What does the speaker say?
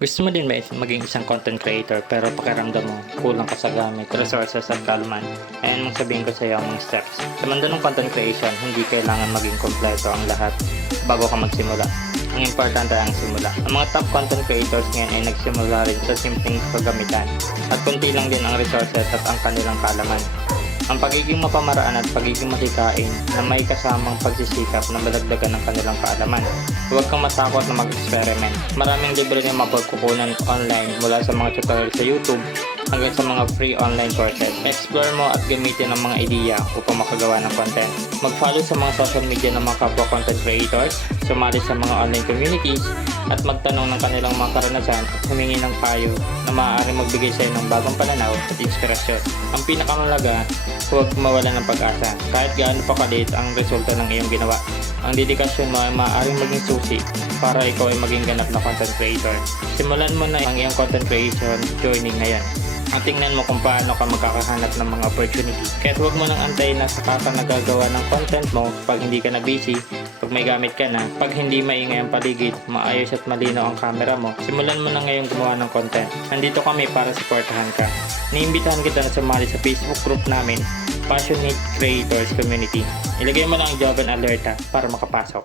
Gusto mo din ba maging isang content creator pero pakiramdam mo kulang ka sa gamit, resources at kalman? Ayan mong sabihin ko sa iyo ang mga steps. Sa mundo ng content creation, hindi kailangan maging kompleto ang lahat bago ka magsimula. Ang importante ay ang simula. Ang mga top content creators ngayon ay nagsimula rin sa simpleng kagamitan at kunti lang din ang resources at ang kanilang kalaman. Ang pagiging mapamaraan at pagiging matikain na may kasamang pagsisikap na malagdagan ng kanilang kaalaman. Huwag kang matakot na mag-experiment. Maraming libre na mapagkukunan online mula sa mga tutorial sa YouTube hanggang sa mga free online courses. Explore mo at gamitin ang mga ideya upang makagawa ng content. Mag-follow sa mga social media ng mga kapwa content creators, sumali sa mga online communities, at magtanong ng kanilang mga karanasan at humingi ng payo na maaaring magbigay sa iyo ng bagong pananaw at inspirasyon. Ang pinakamalaga, huwag mawala ng pag-asa kahit gaano pa kaliit ang resulta ng iyong ginawa. Ang dedikasyon mo ay maaaring maging susi para ikaw ay maging ganap na content creator. Simulan mo na ang iyong content creation journey ngayon at tingnan mo kung paano ka magkakahanap ng mga opportunity. Kahit huwag mo nang antayin na saka ka nagagawa ng content mo pag hindi ka na busy, pag may gamit ka na, pag hindi maingay ang paligid, maayos at malinaw ang camera mo, simulan mo na ngayong gumawa ng content. Nandito kami para supportahan ka. Niimbitahan kita na sumali sa Facebook group namin, Passionate Creators Community. Ilagay mo lang ang Joven Alerta para makapasok.